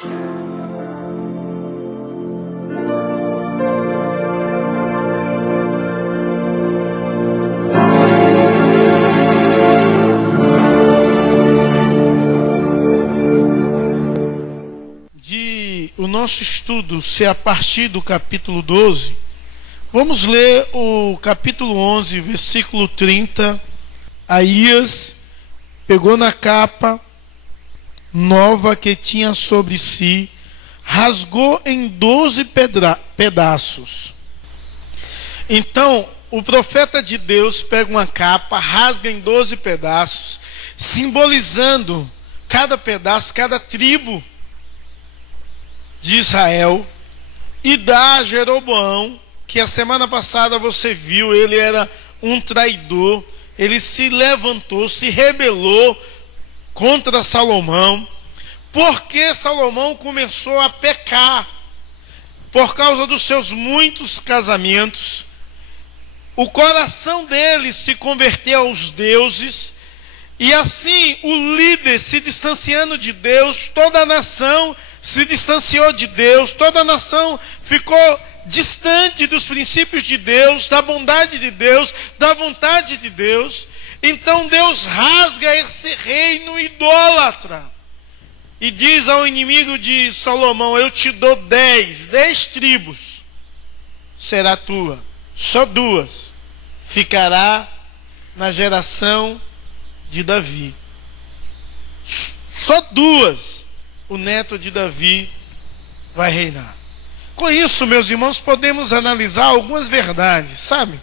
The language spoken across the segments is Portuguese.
O nosso estudo ser a partir do capítulo 12, vamos ler o capítulo 11, versículo 30. Aías pegou na capa nova que tinha sobre si, rasgou em 12 pedaços. Então, o profeta de Deus pega uma capa, rasga em 12 pedaços, simbolizando cada pedaço, cada tribo de Israel, e dá a Jeroboão, que a semana passada você viu, ele era um traidor, ele se levantou, se rebelou contra Salomão, porque Salomão começou a pecar, por causa dos seus muitos casamentos. O coração dele se converteu aos deuses, e assim o líder se distanciando de Deus, toda a nação se distanciou de Deus, toda a nação ficou distante dos princípios de Deus, da bondade de Deus, da vontade de Deus. Então Deus rasga esse reino idólatra e diz ao inimigo de Salomão: eu te dou 10 tribos, será tua, só 2 ficará na geração de Davi, só 2 o neto de Davi vai reinar. Com isso, meus irmãos, podemos analisar algumas verdades, sabe?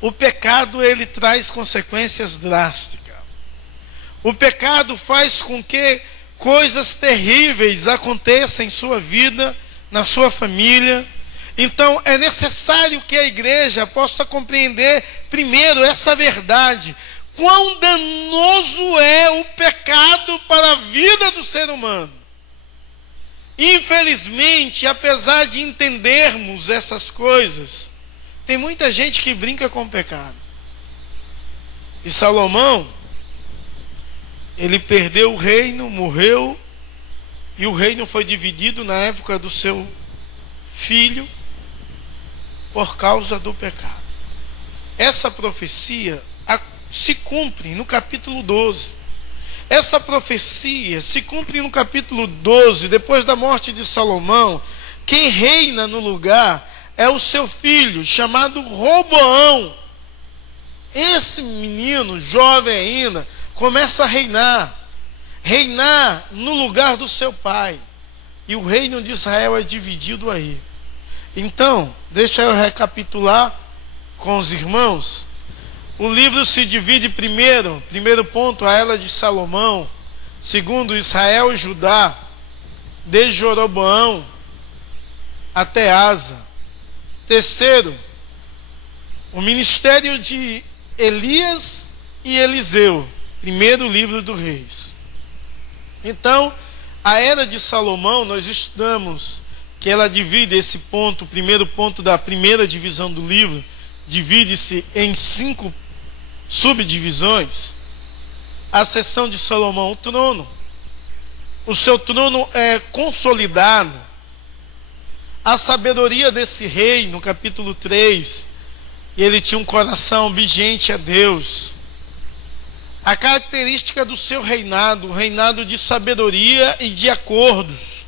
O pecado, ele traz consequências drásticas. O pecado faz com que coisas terríveis aconteçam em sua vida, na sua família. Então, é necessário que a igreja possa compreender primeiro essa verdade. Quão danoso é o pecado para a vida do ser humano. Infelizmente, apesar de entendermos essas coisas, tem muita gente que brinca com o pecado. E Salomão, ele perdeu o reino, morreu, e o reino foi dividido na época do seu filho, por causa do pecado. Essa profecia se cumpre no capítulo 12. Essa profecia se cumpre no capítulo 12, depois da morte de Salomão. Quem reina no lugar é o seu filho, chamado Roboão. Esse menino, jovem ainda, começa a reinar no lugar do seu pai. E o reino de Israel é dividido aí. Então, deixa eu recapitular com os irmãos. O livro se divide primeiro ponto, a era de Salomão. Segundo, Israel e Judá, desde Jeroboão até Asa. Terceiro, o ministério de Elias e Eliseu. Primeiro livro dos Reis. Então, a era de Salomão, nós estudamos que ela divide esse ponto, o primeiro ponto da primeira divisão do livro, divide-se em 5 subdivisões. A seção de Salomão, o trono. O seu trono é consolidado. A sabedoria desse rei, no capítulo 3, ele tinha um coração obediente a Deus. A característica do seu reinado, o reinado de sabedoria e de acordos.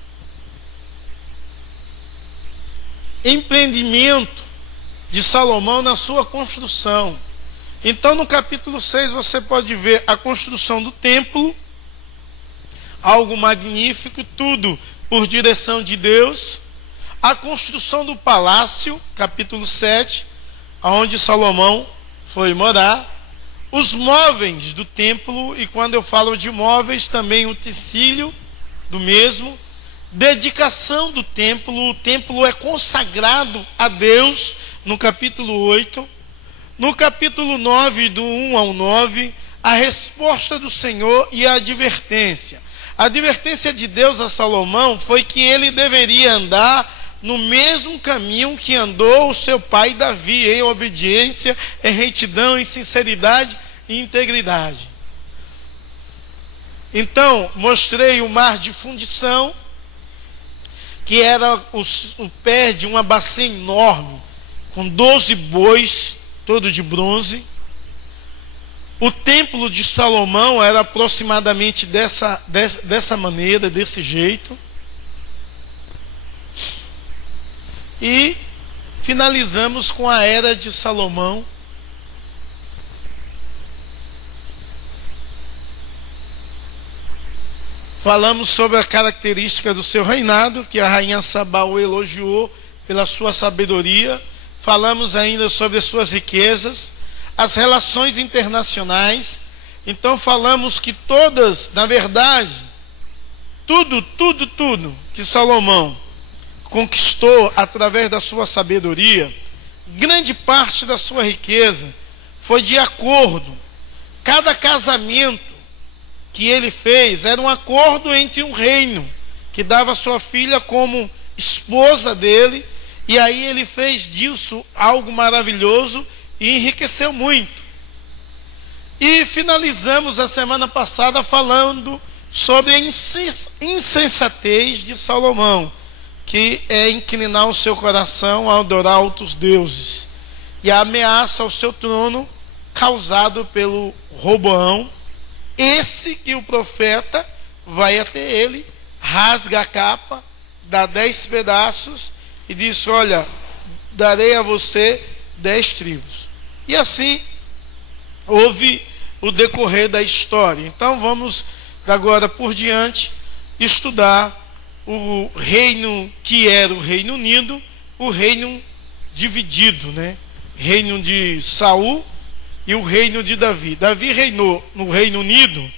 Empreendimento de Salomão na sua construção. Então, no capítulo 6, você pode ver a construção do templo, algo magnífico, tudo por direção de Deus. A construção do palácio, capítulo 7, onde Salomão foi morar. Os móveis do templo, e quando eu falo de móveis, também o utensílio do mesmo. Dedicação do templo, o templo é consagrado a Deus, no capítulo 8. No capítulo 9, do 1 ao 9, a resposta do Senhor e a advertência. A advertência de Deus a Salomão foi que ele deveria andar no mesmo caminho que andou o seu pai Davi, em obediência, em retidão, em sinceridade e integridade. Então, mostrei o mar de fundição, que era o pé de uma bacia enorme, com 12 bois, todo de bronze. O templo de Salomão era aproximadamente dessa maneira, desse jeito. E finalizamos com a era de Salomão. Falamos sobre a característica do seu reinado, que a rainha Sabá o elogiou pela sua sabedoria. Falamos ainda sobre as suas riquezas, as relações internacionais. Então falamos que todas, na verdade, tudo que Salomão conquistou através da sua sabedoria, grande parte da sua riqueza foi de acordo. Cada casamento que ele fez era um acordo entre um reino, que dava sua filha como esposa dele, e aí ele fez disso algo maravilhoso e enriqueceu muito. E finalizamos a semana passada falando sobre a insensatez de Salomão, que é inclinar o seu coração a adorar outros deuses, e a ameaça ao seu trono causado pelo Roboão, esse que o profeta vai até ele, rasga a capa, dá 10 pedaços e diz: olha, darei a você 10 tribos. E assim houve o decorrer da história. Então vamos agora por diante estudar o reino que era o Reino Unido, o reino dividido, né? Reino de Saul e o reino de Davi. Davi reinou no Reino Unido,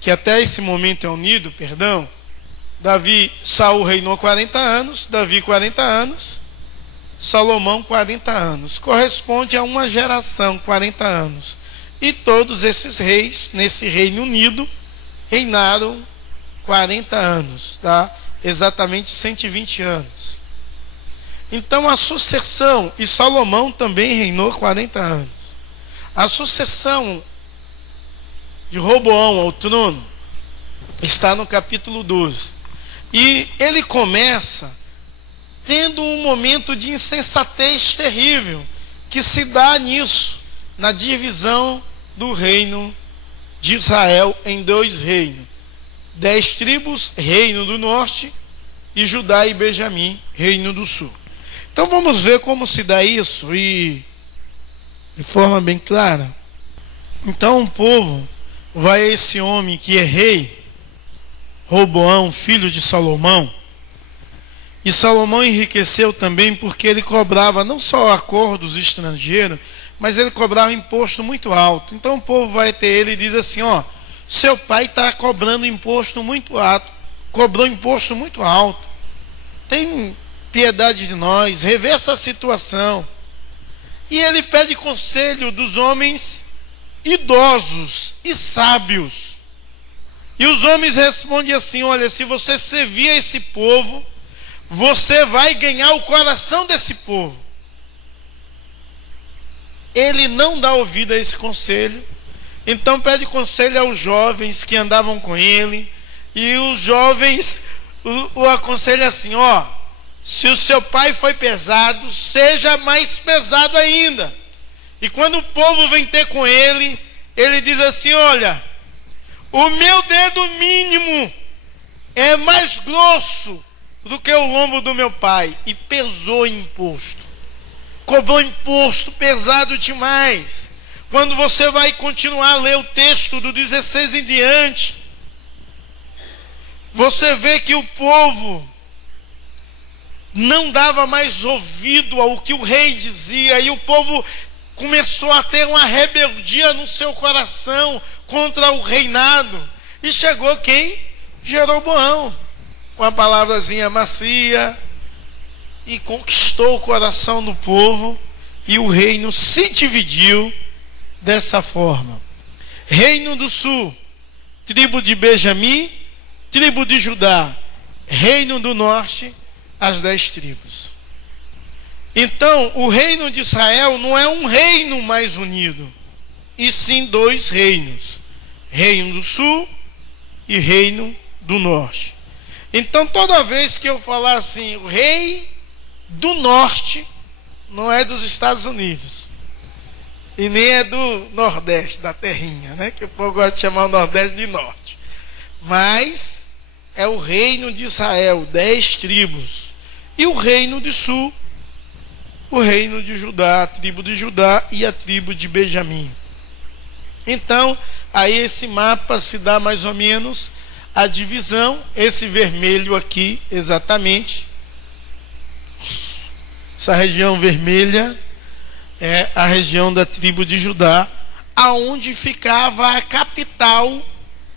que até esse momento é unido, perdão. Saul reinou 40 anos, Davi 40 anos, Salomão 40 anos. Corresponde a uma geração, 40 anos. E todos esses reis, nesse Reino Unido, reinaram 40 anos, tá? Exatamente 120 anos. Então a sucessão, e Salomão também reinou 40 anos. A sucessão de Roboão ao trono está no capítulo 12. E ele começa tendo um momento de insensatez terrível, que se dá nisso, na divisão do reino de Israel em 2 reinos. 10 tribos, reino do norte, e Judá e Benjamim, reino do sul. Então vamos ver como se dá isso, e de forma bem clara. Então o povo vai a esse homem que é rei, Roboão, filho de Salomão. E Salomão enriqueceu também porque ele cobrava não só acordos estrangeiros, mas ele cobrava um imposto muito alto. Então o povo vai até ele e diz assim: ó, seu pai está cobrando imposto muito alto, cobrou imposto muito alto, tem piedade de nós, revê essa situação. E ele pede conselho dos homens idosos e sábios. E os homens respondem assim: olha, se você servir a esse povo, você vai ganhar o coração desse povo. Ele não dá ouvido a esse conselho, então pede conselho aos jovens que andavam com ele, e os jovens o aconselham assim: ó, se o seu pai foi pesado, seja mais pesado ainda. E quando o povo vem ter com ele, ele diz assim: olha, o meu dedo mínimo é mais grosso do que o lombo do meu pai. E pesou imposto, cobrou imposto pesado demais. Quando você vai continuar a ler o texto do 16 em diante, você vê que o povo não dava mais ouvido ao que o rei dizia, e o povo começou a ter uma rebeldia no seu coração contra o reinado. E chegou quem? Jeroboão, com a palavrazinha macia, e conquistou o coração do povo, e o reino se dividiu dessa forma. Reino do sul, tribo de Benjamim, tribo de Judá. Reino do norte, as 10 tribos. Então, o reino de Israel não é um reino mais unido, e sim 2 reinos. Reino do sul e Reino do Norte. Então, toda vez que eu falar assim, o rei do norte, não é dos Estados Unidos e nem é do Nordeste, da terrinha, né? Que o povo gosta de chamar o Nordeste de Norte, mas é o reino de Israel, 10 tribos, e o reino de Sul, o reino de Judá, a tribo de Judá e a tribo de Benjamim. Então, aí esse mapa se dá mais ou menos a divisão, esse vermelho aqui, exatamente, essa região vermelha é a região da tribo de Judá, aonde ficava a capital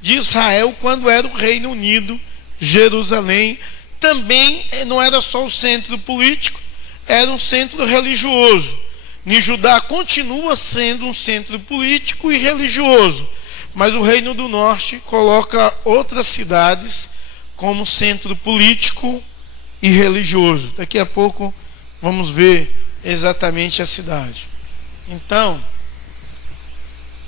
de Israel quando era o Reino Unido, Jerusalém. Também não era só o centro político, era um centro religioso. E Judá continua sendo um centro político e religioso, mas o Reino do Norte coloca outras cidades como centro político e religioso. Daqui a pouco vamos ver exatamente a cidade. Então,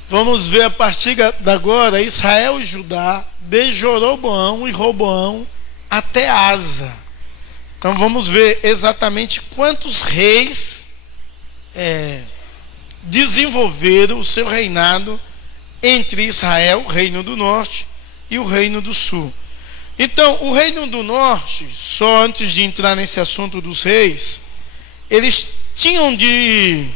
vamos ver a partir de agora Israel e Judá, de Jeroboão e Roboão até Asa. Então vamos ver exatamente quantos reis desenvolveram o seu reinado entre Israel, o Reino do Norte, e o Reino do Sul. Então, o Reino do Norte, só antes de entrar nesse assunto dos reis, eles tinham de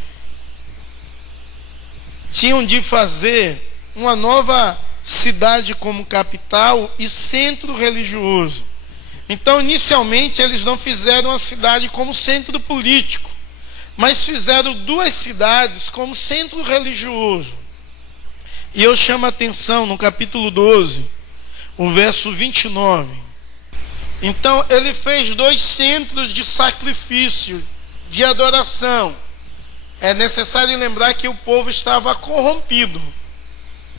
fazer uma nova cidade como capital e centro religioso. Então, inicialmente, eles não fizeram a cidade como centro político, mas fizeram 2 cidades como centro religioso. E eu chamo a atenção no capítulo 12, o verso 29. Então, ele fez 2 centros de sacrifício, de adoração. É necessário lembrar que o povo estava corrompido,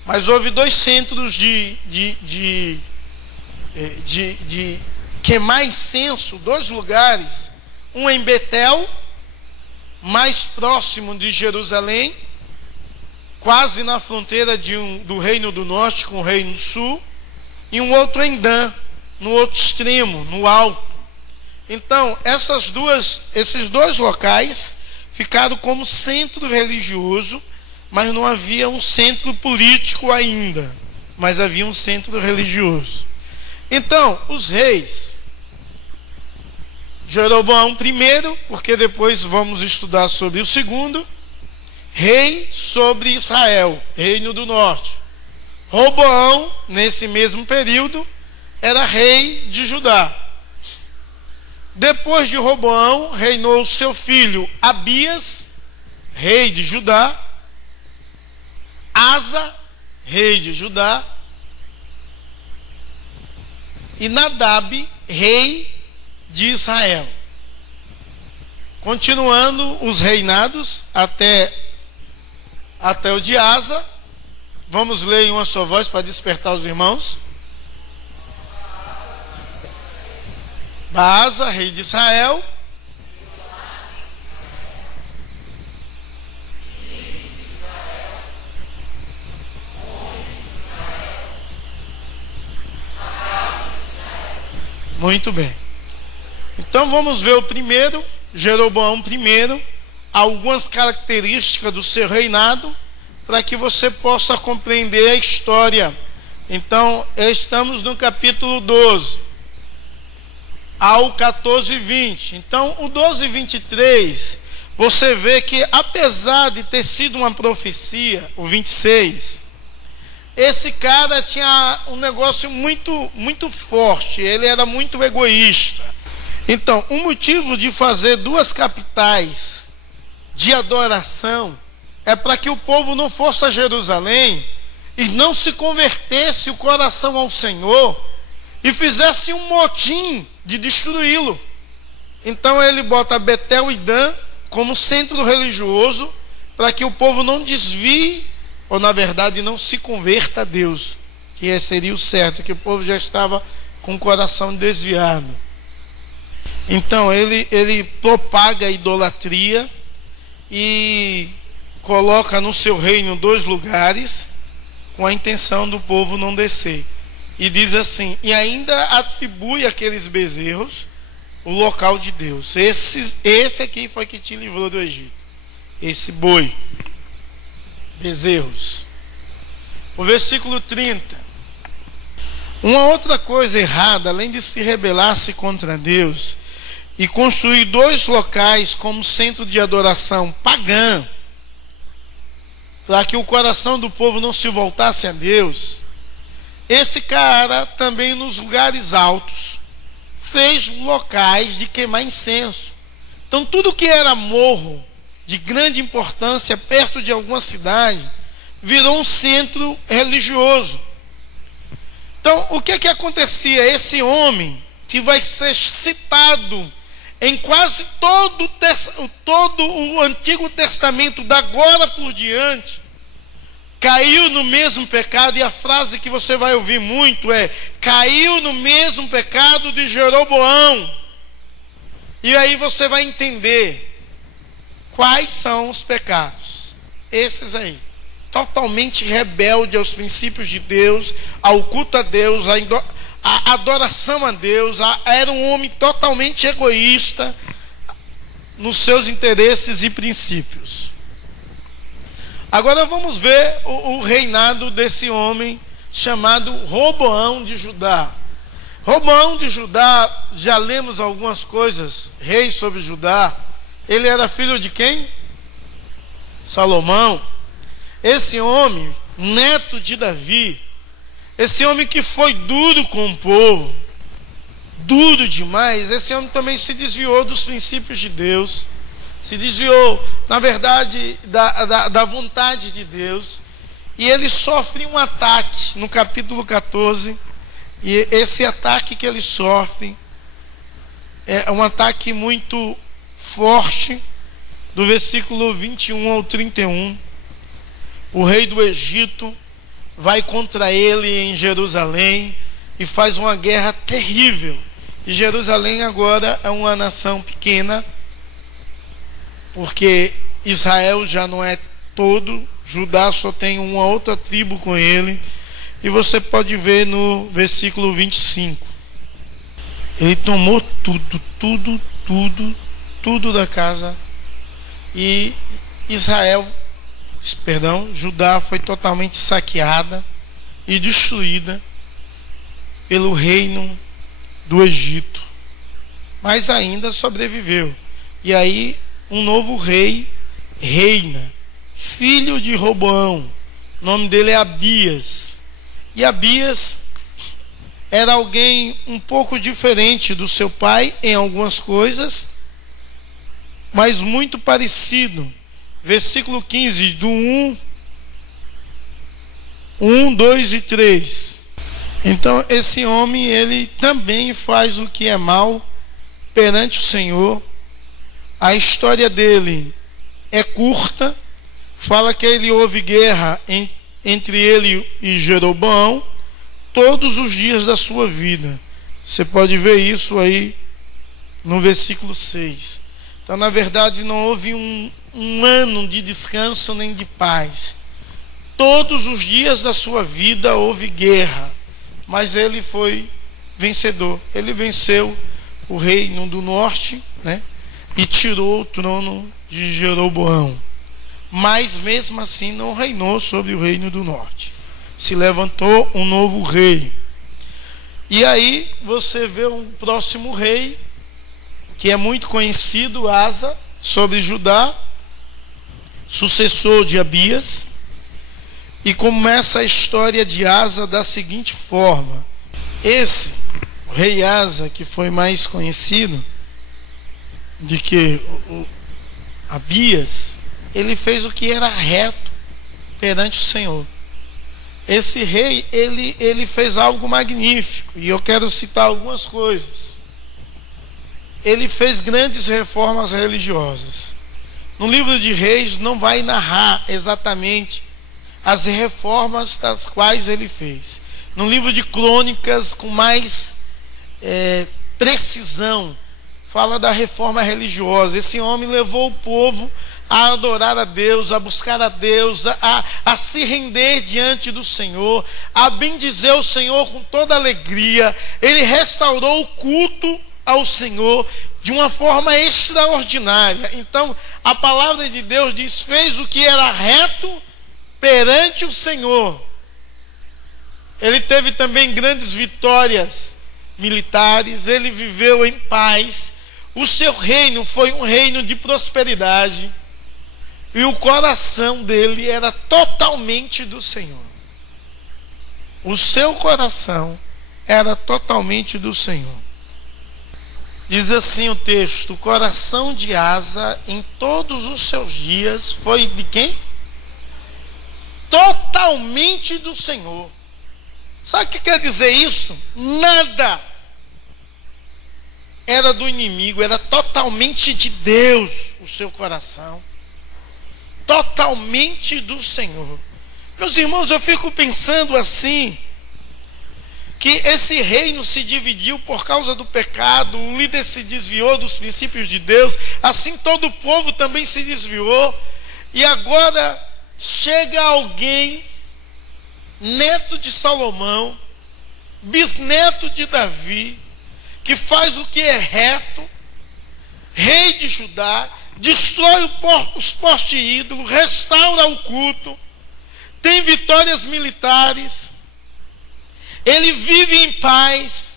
mas houve 2 centros de queimar incenso, 2 lugares, um em Betel, mais próximo de Jerusalém, quase na fronteira do Reino do Norte com o Reino do Sul, e um outro em Dan, no outro extremo, no alto. Então, esses 2 locais ficaram como centro religioso, mas não havia um centro político ainda, mas havia um centro religioso. Então, os reis, Jeroboão primeiro, porque depois vamos estudar sobre o segundo, rei sobre Israel, Reino do Norte. Roboão, nesse mesmo período, era rei de Judá. Depois de Roboão, reinou seu filho Abias, rei de Judá, Asa, rei de Judá, e Nadab, rei de Israel. Continuando os reinados até o de Asa. Vamos ler em uma só voz para despertar os irmãos. Baasa, rei de Israel. Muito bem. Então vamos ver o primeiro, Jeroboão primeiro, algumas características do seu reinado, para que você possa compreender a história. Então, estamos no capítulo 12, ao 14 e 20. Então, o 12 e 23, você vê que, apesar de ter sido uma profecia, o 26, esse cara tinha um negócio muito forte, ele era muito egoísta. Então, o motivo de fazer 2 capitais de adoração é para que o povo não fosse a Jerusalém e não se convertesse o coração ao Senhor e fizesse um motim de destruí-lo. Então ele bota Betel e Dan como centro religioso para que o povo não desvie, ou na verdade não se converta a Deus, que seria o certo, que o povo já estava com o coração desviado. Então ele propaga a idolatria e coloca no seu reino 2 lugares com a intenção do povo não descer. E diz assim: e ainda atribui àqueles bezerros o local de Deus. Esse aqui foi que te livrou do Egito. Esse boi, bezerros. O versículo 30. Uma outra coisa errada, além de se rebelar-se contra Deus e construir 2 locais como centro de adoração pagã, para que o coração do povo não se voltasse a Deus, esse cara também nos lugares altos fez locais de queimar incenso. Então tudo que era morro de grande importância perto de alguma cidade virou um centro religioso. Então o que acontecia? Esse homem, que vai ser citado em quase todo o Antigo Testamento, da agora por diante, caiu no mesmo pecado. E a frase que você vai ouvir muito é: caiu no mesmo pecado de Jeroboão. E aí você vai entender quais são os pecados. Esses aí: totalmente rebelde aos princípios de Deus, ao culto a Deus, a adoração a Deus. Era um homem totalmente egoísta nos seus interesses e princípios. Agora vamos ver o reinado desse homem chamado Roboão de Judá. Roboão de Judá, já lemos algumas coisas, rei sobre Judá. Ele era filho de quem? Salomão. Esse homem, neto de Davi, esse homem que foi duro com o povo, duro demais. Esse homem também se desviou dos princípios de Deus, se desviou, na verdade, da vontade de Deus. E ele sofre um ataque no capítulo 14. E esse ataque que ele sofre é um ataque muito forte, do versículo 21 ao 31. O rei do Egito vai contra ele em Jerusalém e faz uma guerra terrível. E Jerusalém agora é uma nação pequena, porque Israel já não é todo, Judá só tem uma outra tribo com ele. E você pode ver no versículo 25. Ele tomou tudo da casa. E Judá foi totalmente saqueada e destruída pelo reino do Egito. Mas ainda sobreviveu. E aí um novo rei reina, filho de Roboão. O nome dele é Abias. E Abias era alguém um pouco diferente do seu pai em algumas coisas, mas muito parecido. Versículo 15, do 1, 2 e 3. Então esse homem, ele também faz o que é mal perante o Senhor. A história dele é curta. Fala que ele houve guerra entre ele e Jeroboão todos os dias da sua vida. Você pode ver isso aí no versículo 6. Então, na verdade, não houve um ano de descanso nem de paz. Todos os dias da sua vida houve guerra, mas ele foi vencedor. Ele venceu o reino do norte, né? E tirou o trono de Jeroboão. Mas mesmo assim não reinou sobre o reino do norte. Se levantou um novo rei. E aí você vê um próximo rei, que é muito conhecido, Asa, sobre Judá, sucessor de Abias. E começa a história de Asa da seguinte forma: esse o rei Asa, que foi mais conhecido de que Abias, ele fez o que era reto perante o Senhor. Esse rei, ele fez algo magnífico, e eu quero citar algumas coisas. Ele fez grandes reformas religiosas. No livro de Reis não vai narrar exatamente as reformas das quais ele fez. No livro de Crônicas, com mais precisão, fala da reforma religiosa. Esse homem levou o povo a adorar a Deus, a buscar a Deus, a se render diante do Senhor, a bendizer o Senhor com toda alegria. Ele restaurou o culto ao Senhor de uma forma extraordinária. Então, a palavra de Deus diz: fez o que era reto perante o Senhor. Ele teve também grandes vitórias militares, ele viveu em paz. O seu reino foi um reino de prosperidade, e o coração dele era totalmente do Senhor. O seu coração era totalmente do Senhor. Diz assim o texto: o coração de Asa em todos os seus dias foi de quem? Totalmente do Senhor. Sabe o que quer dizer isso? Nada era do inimigo, era totalmente de Deus o seu coração. Totalmente do Senhor. Meus irmãos, eu fico pensando assim, que esse reino se dividiu por causa do pecado, o líder se desviou dos princípios de Deus, assim todo o povo também se desviou, e agora chega alguém, neto de Salomão, bisneto de Davi, que faz o que é reto, rei de Judá, destrói os postes ídolos, restaura o culto, tem vitórias militares, ele vive em paz.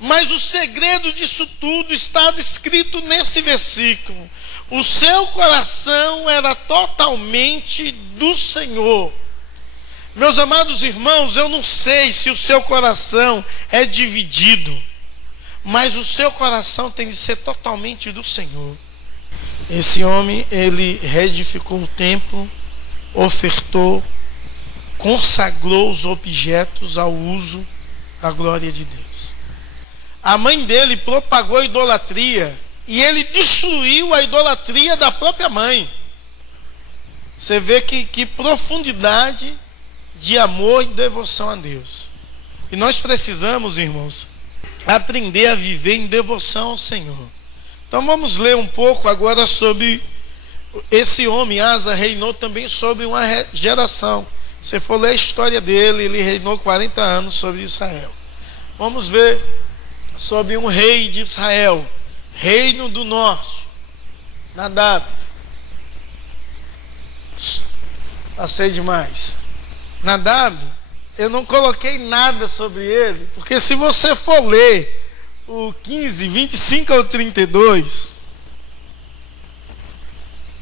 Mas o segredo disso tudo está descrito nesse versículo: o seu coração era totalmente do Senhor. Meus amados irmãos, eu não sei se o seu coração é dividido, mas o seu coração tem de ser totalmente do Senhor. Esse homem, ele reedificou o templo, ofertou, consagrou os objetos ao uso da glória de Deus. A mãe dele propagou a idolatria, e ele destruiu a idolatria da própria mãe. Você vê que profundidade de amor e devoção a Deus. E nós precisamos, irmãos, aprender a viver em devoção ao Senhor. Então vamos ler um pouco agora sobre esse homem. Asa reinou também sobre uma geração. Se for ler a história dele, ele reinou 40 anos sobre Israel. Vamos ver sobre um rei de Israel, reino do norte, Nadab. Passei demais. Nadab, eu não coloquei nada sobre ele, porque se você for ler o 15, 25 ao 32,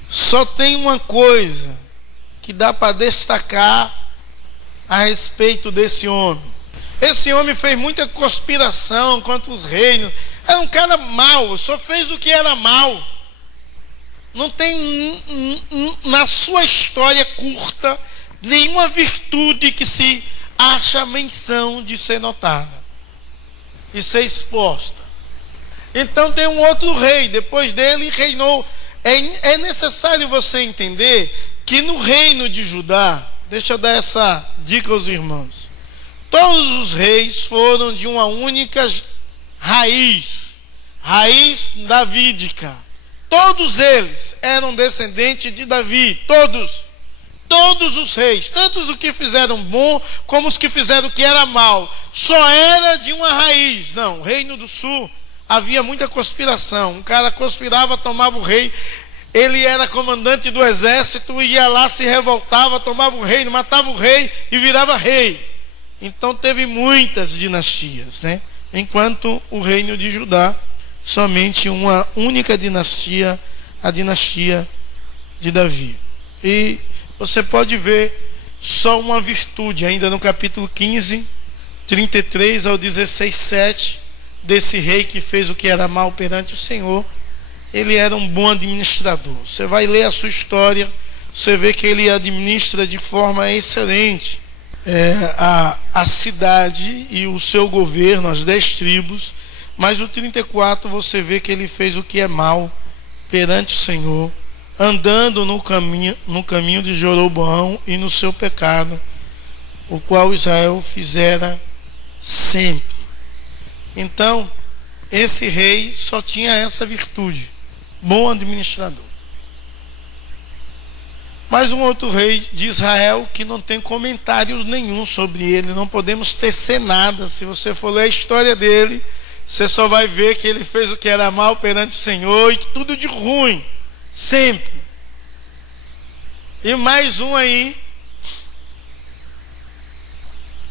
só tem uma coisa que dá para destacar a respeito desse homem. Esse homem fez muita conspiração contra os reinos. Era um cara mau, só fez o que era mau. Não tem na sua história curta nenhuma virtude que se acha menção de ser notada e ser exposta. Então tem um outro rei, depois dele reinou. É necessário você entender que no reino de Judá, deixa eu dar essa dica aos irmãos, todos os reis foram de uma única raiz davídica. Todos eles eram descendentes de Davi, todos os reis, tanto os que fizeram bom, como os que fizeram o que era mal, só era de uma raiz. Não, o reino do sul havia muita conspiração. Um cara conspirava, tomava o rei, ele era comandante do exército, ia lá, se revoltava, tomava o reino, matava o rei e virava rei. Então teve muitas dinastias, né? Enquanto o reino de Judá, somente uma única dinastia, a dinastia de Davi. E você pode ver só uma virtude, ainda no capítulo 15, 33 ao 16, 7, desse rei que fez o que era mal perante o Senhor. Ele era um bom administrador. Você vai ler a sua história, você vê que ele administra de forma excelente a cidade e o seu governo, as 10 tribos. Mas o 34 você vê que ele fez o que é mal perante o Senhor, andando no caminho de Jeroboão e no seu pecado, o qual Israel fizera sempre. Então, esse rei só tinha essa virtude: bom administrador. Mas um outro rei de Israel que não tem comentários nenhum sobre ele, não podemos tecer nada. Se você for ler a história dele, você só vai ver que ele fez o que era mal perante o Senhor e que tudo de ruim, sempre. E mais um aí,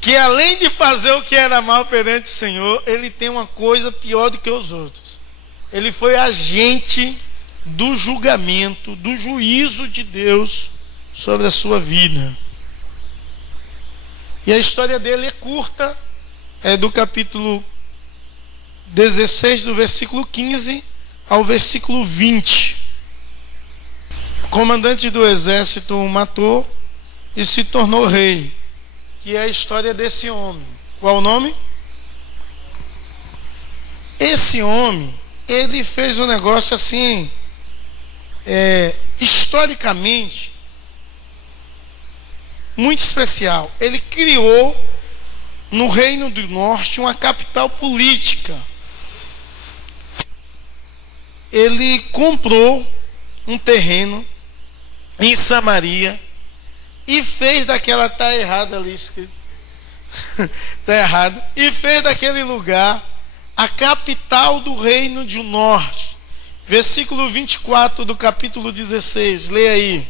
que além de fazer o que era mal perante o Senhor, ele tem uma coisa pior do que os outros. Ele foi agente do julgamento, do juízo de Deus sobre a sua vida. E a história dele é curta, é do capítulo 16, do versículo 15 ao versículo 20. O comandante do exército o matou e se tornou rei, que é a história desse homem. Qual o nome? Esse homem, ele fez um negócio assim, historicamente, muito especial. Ele criou no Reino do Norte uma capital política. Ele comprou um terreno em Samaria e fez daquela, tá errado ali escrito, tá errado, e fez daquele lugar a capital do Reino do Norte. Versículo 24 do capítulo 16, leia aí.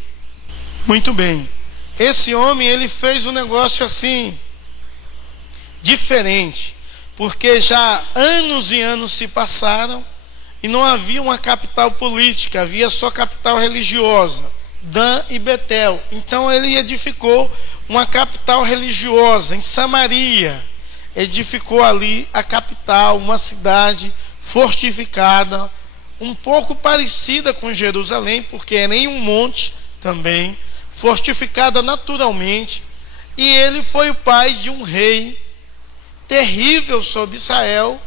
Muito bem. Esse homem, ele fez um negócio assim, diferente, porque já anos e anos se passaram e não havia uma capital política, havia só capital religiosa, Dan e Betel. Então ele edificou uma capital religiosa em Samaria, edificou ali a capital, uma cidade fortificada, um pouco parecida com Jerusalém, porque era em um monte também, fortificada naturalmente. E ele foi o pai de um rei terrível sobre Israel,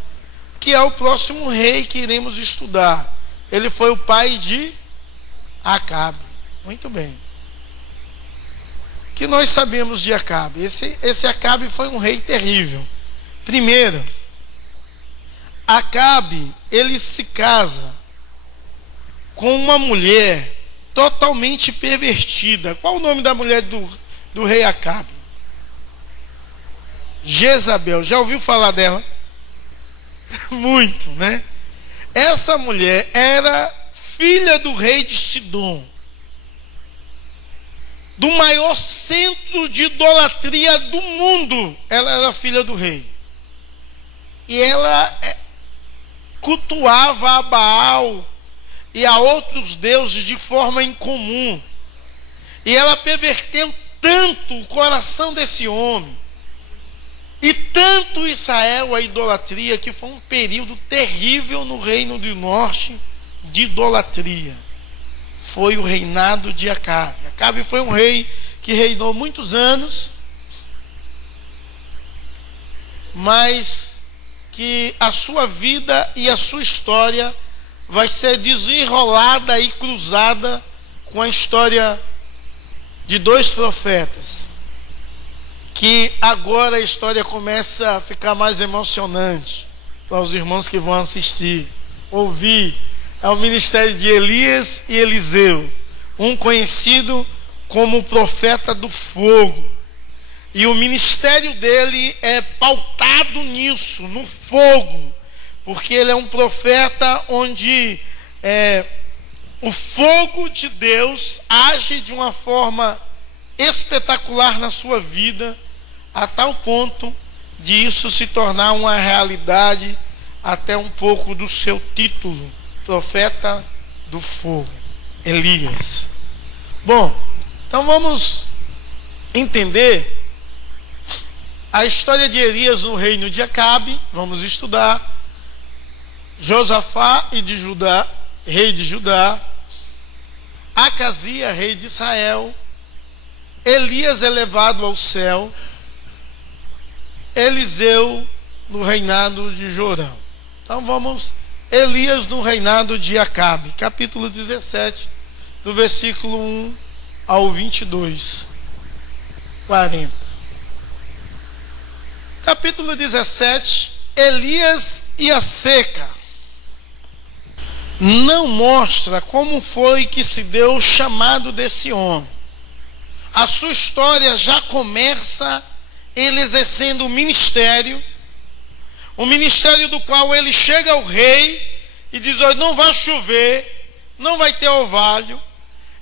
que é o próximo rei que iremos estudar. Ele foi o pai de Acabe. Muito bem. O que nós sabemos de Acabe? Esse Acabe foi um rei terrível. Primeiro, Acabe, ele se casa com uma mulher totalmente pervertida. Qual o nome da mulher do rei Acabe? Jezabel. Já ouviu falar dela? Muito, né? Essa mulher era filha do rei de Sidom, do maior centro de idolatria do mundo. Ela era filha do rei. E ela cultuava a Baal e a outros deuses de forma incomum. E ela perverteu tanto o coração desse homem, e tanto Israel a idolatria, que foi um período terrível no Reino do Norte de idolatria. Foi o reinado de Acabe. Acabe foi um rei que reinou muitos anos, mas que a sua vida e a sua história vai ser desenrolada e cruzada com a história de dois profetas, que agora a história começa a ficar mais emocionante para os irmãos que vão assistir, ouvir. É o ministério de Elias e Eliseu, um conhecido como o profeta do fogo. E o ministério dele é pautado nisso, no fogo, porque ele é um profeta onde o fogo de Deus age de uma forma espetacular na sua vida, a tal ponto de isso se tornar uma realidade, até um pouco do seu título, profeta do fogo, Elias. Bom, então vamos entender a história de Elias no reino de Acabe. Vamos estudar Josafá e de Judá, rei de Judá, Acazia, rei de Israel, Elias elevado ao céu, Eliseu no reinado de Jorão. Então vamos, Elias no reinado de Acabe, capítulo 17, do versículo 1 ao 22, 40. Capítulo 17, Elias e a seca. Não mostra como foi que se deu o chamado desse homem. a sua história já começa ele exercendo o ministério do qual ele chega ao rei e diz: olha, não vai chover, não vai ter orvalho.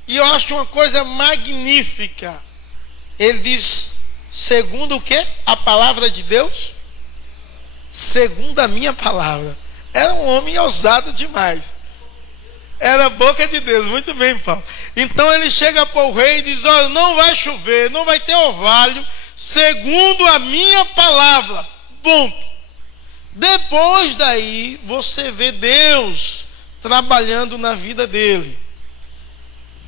E eu acho uma coisa magnífica. Ele diz: segundo o quê? A palavra de Deus? Segundo a minha palavra. Era um homem ousado demais. Era a boca de Deus. Muito bem, Paulo. Então ele chega para o rei e diz: olha, não vai chover, não vai ter orvalho, segundo a minha palavra. Ponto. Depois daí, você vê Deus trabalhando na vida dele.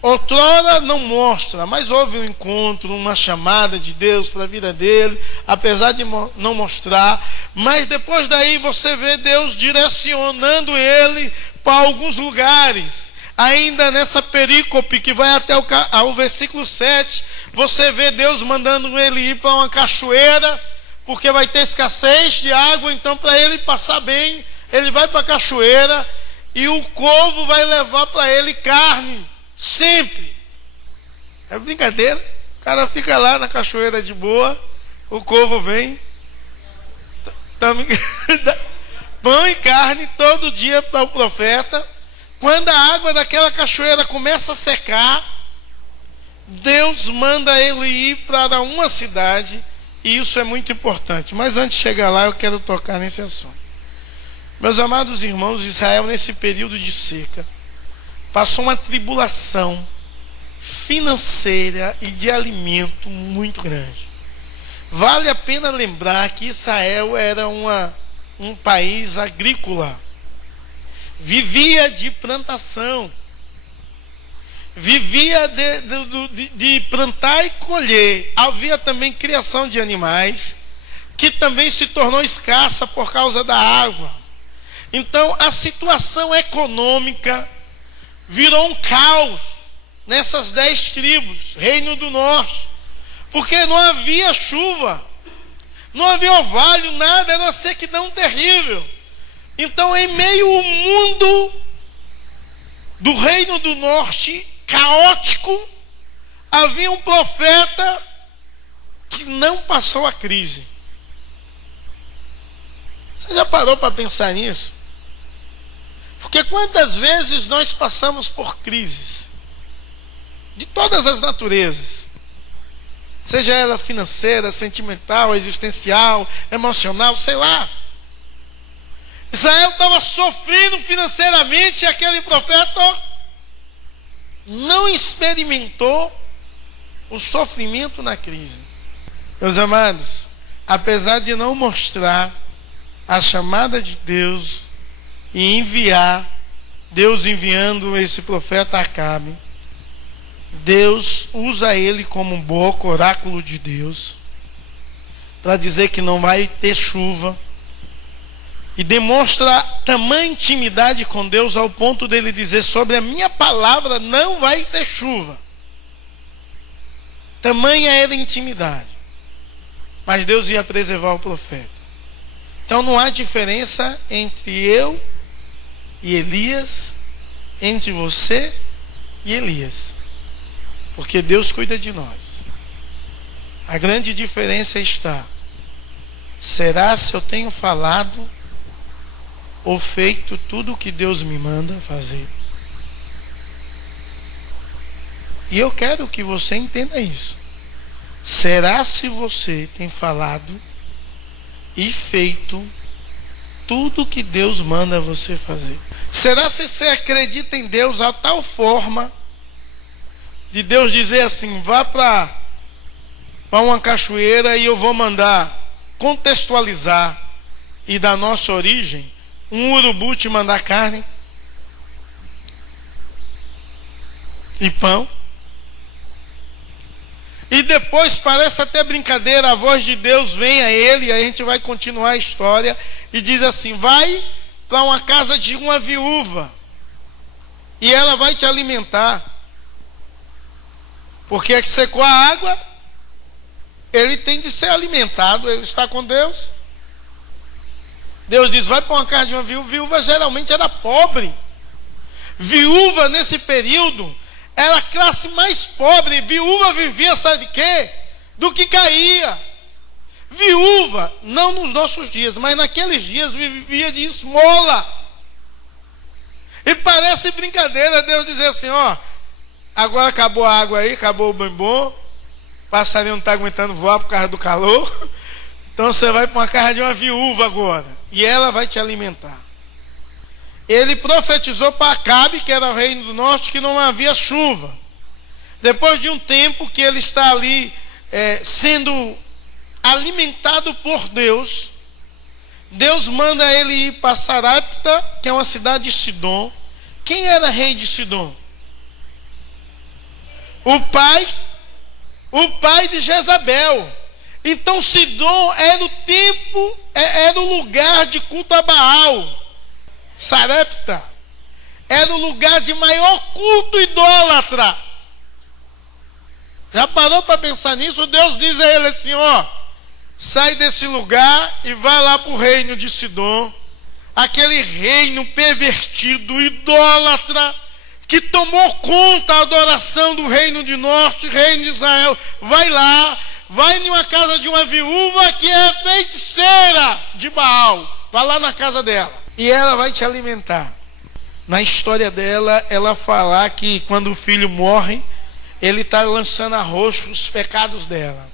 Outrora não mostra, mas houve um encontro, uma chamada de Deus para a vida dele, apesar de não mostrar. Mas depois daí você vê Deus direcionando ele para alguns lugares. Ainda nessa perícope que vai até o versículo 7, você vê Deus mandando ele ir para uma cachoeira, porque vai ter escassez de água. Então, para ele passar bem, ele vai para a cachoeira e o corvo vai levar para ele carne. Sempre. É brincadeira. O cara fica lá na cachoeira de boa, o corvo vem, pão e carne todo dia para o profeta. Quando a água daquela cachoeira começa a secar, Deus manda ele ir para uma cidade, e isso é muito importante. Mas antes de chegar lá, eu quero tocar nesse assunto. Meus amados irmãos, Israel, nesse período de seca, passou uma tribulação financeira e de alimento muito grande. Vale a pena lembrar que Israel era um país agrícola. Vivia de plantação. Vivia de plantar e colher. Havia também criação de animais, que também se tornou escassa por causa da água. Então, a situação econômica virou um caos nessas 10 tribos, Reino do Norte, porque não havia chuva, não havia orvalho, nada, era uma sequidão terrível. Então, em meio ao mundo do Reino do Norte caótico, havia um profeta que não passou a crise. Você já parou para pensar nisso? Porque quantas vezes nós passamos por crises de todas as naturezas, seja ela financeira, sentimental, existencial, emocional, sei lá. Israel estava sofrendo financeiramente, e aquele profeta não experimentou o sofrimento na crise. Meus amados, apesar de não mostrar a chamada de Deus e enviar, Deus enviando esse profeta Acabe, Deus usa ele como um boca, oráculo de Deus, para dizer que não vai ter chuva, e demonstra tamanha intimidade com Deus ao ponto dele dizer: sobre a minha palavra não vai ter chuva. Tamanha era a intimidade, mas Deus ia preservar o profeta. Então não há diferença entre eu e Elias, entre você e Elias, porque Deus cuida de nós. A grande diferença está: será se eu tenho falado ou feito tudo o que Deus me manda fazer? E eu quero que você entenda isso. Será se você tem falado e feito tudo o que Deus manda você fazer? Será se você acredita em Deus a tal forma de Deus dizer assim: vá para uma cachoeira e eu vou mandar contextualizar, e da nossa origem, um urubu te mandar carne e pão? E depois, parece até brincadeira, a voz de Deus vem a ele, e a gente vai continuar a história, e diz assim: vai para uma casa de uma viúva e ela vai te alimentar, porque é que secou a água, ele tem de ser alimentado, ele está com Deus. Deus diz: vai para uma casa de uma viúva. Viúva geralmente era pobre. Viúva nesse período Era a classe mais pobre. Viúva vivia, sabe de quê? Do que caía. Viúva, não nos nossos dias, mas naqueles dias vivia de esmola. E parece brincadeira Deus dizer assim, ó, agora acabou a água aí, acabou o bombom, o passarinho não está aguentando voar por causa do calor, então você vai para uma casa de uma viúva agora, e ela vai te alimentar. Ele profetizou para Acabe, que era o reino do norte, que não havia chuva. Depois de um tempo que ele está ali sendo alimentado por Deus, Deus manda ele ir para Sarepta, que é uma cidade de Sidom. Quem era rei de Sidom? O pai de Jezabel. Então Sidom era o lugar de culto a Baal. Sarepta era o lugar de maior culto idólatra. Já parou para pensar nisso? Deus diz a ele assim, ó, sai desse lugar e vai lá para o reino de Sidom, aquele reino pervertido, idólatra, que tomou conta da adoração do reino de norte, reino de Israel. Vai lá, vai em uma casa de uma viúva que é feiticeira de Baal, vai lá na casa dela, e ela vai te alimentar. Na história dela, ela fala que quando o filho morre, ele está lançando a rosto os pecados dela,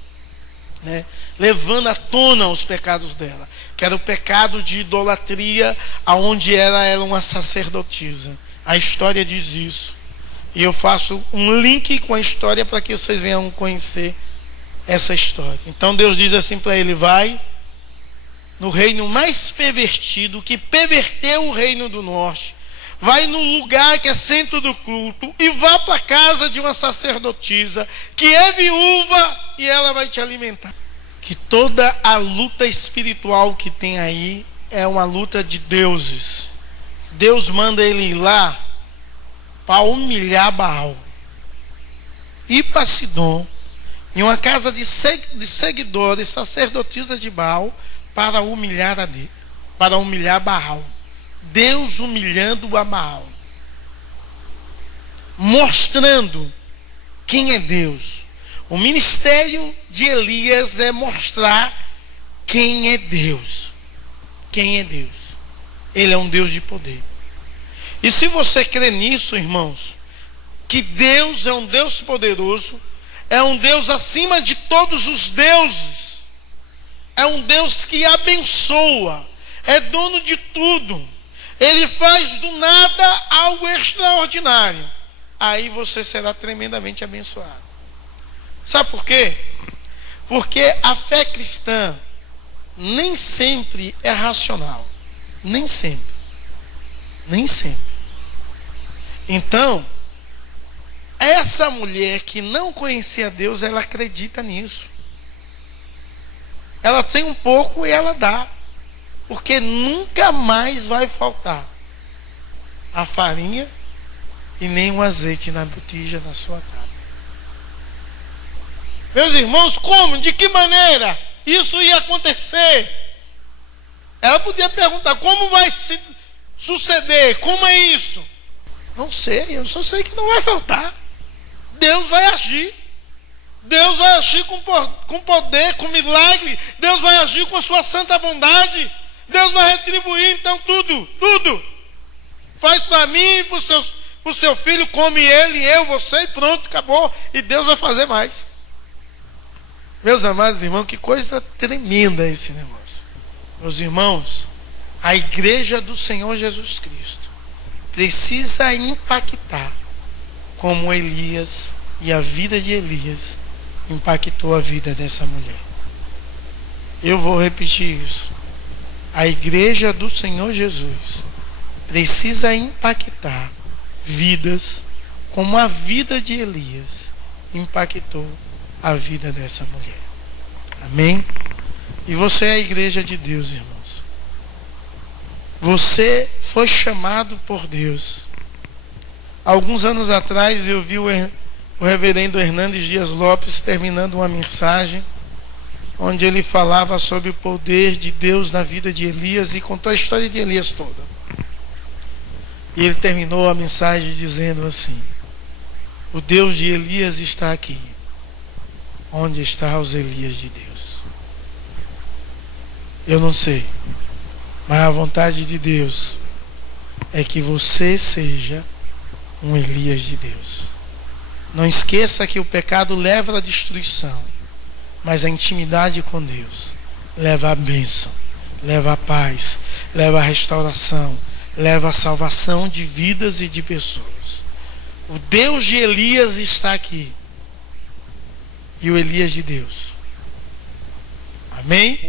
né? Levando à tona os pecados dela, que era o pecado de idolatria, aonde ela era uma sacerdotisa. A história diz isso, e eu faço um link com a história para que vocês venham conhecer essa história. Então Deus diz assim para ele, vai no reino mais pervertido, que perverteu o reino do norte, vai no lugar que é centro do culto, e vá para a casa de uma sacerdotisa, que é viúva, e ela vai te alimentar. Que toda a luta espiritual que tem aí é uma luta de deuses. Deus manda ele ir lá para humilhar Baal. Ir para Sidom, em uma casa de seguidores, sacerdotisa de Baal, para humilhar Baal. Deus humilhando a Baal, mostrando quem é Deus. O ministério de Elias é mostrar quem é Deus. Quem é Deus? Ele é um Deus de poder. E se você crê nisso, irmãos, que Deus é um Deus poderoso, é um Deus acima de todos os deuses, é um Deus que abençoa, é dono de tudo, ele faz do nada algo extraordinário, aí você será tremendamente abençoado. Sabe por quê? Porque a fé cristã nem sempre é racional. Nem sempre. Nem sempre. Então, essa mulher que não conhecia Deus, ela acredita nisso. Ela tem um pouco e ela dá. Porque nunca mais vai faltar a farinha e nem o azeite na botija na sua casa. Meus irmãos, como? De que maneira isso ia acontecer? Ela podia perguntar, como vai se suceder? Como é isso? Não sei, eu só sei que não vai faltar. Deus vai agir. Deus vai agir com poder, com milagre. Deus vai agir com a sua santa bondade. Deus vai retribuir, então, tudo. Faz para mim e para o seu filho, come ele, eu, você, e pronto, acabou. E Deus vai fazer mais. Meus amados irmãos, que coisa tremenda esse negócio. Meus irmãos, a igreja do Senhor Jesus Cristo precisa impactar como Elias e a vida de Elias impactou a vida dessa mulher. Eu vou repetir isso. A igreja do Senhor Jesus precisa impactar vidas como a vida de Elias impactou a vida dessa mulher. Amém? E você é a igreja de Deus, irmãos. Você foi chamado por Deus. Alguns anos atrás eu vi o reverendo Hernandes Dias Lopes terminando uma mensagem onde ele falava sobre o poder de Deus na vida de Elias e contou a história de Elias toda. E ele terminou a mensagem dizendo assim: O Deus de Elias está aqui. Onde estão os Elias de Deus? Eu não sei. Mas a vontade de Deus é que você seja um Elias de Deus. Não esqueça que o pecado leva à destruição, mas a intimidade com Deus leva à bênção, leva à paz, leva à restauração, leva à salvação de vidas e de pessoas. O Deus de Elias está aqui. E o Elias de Deus. Amém?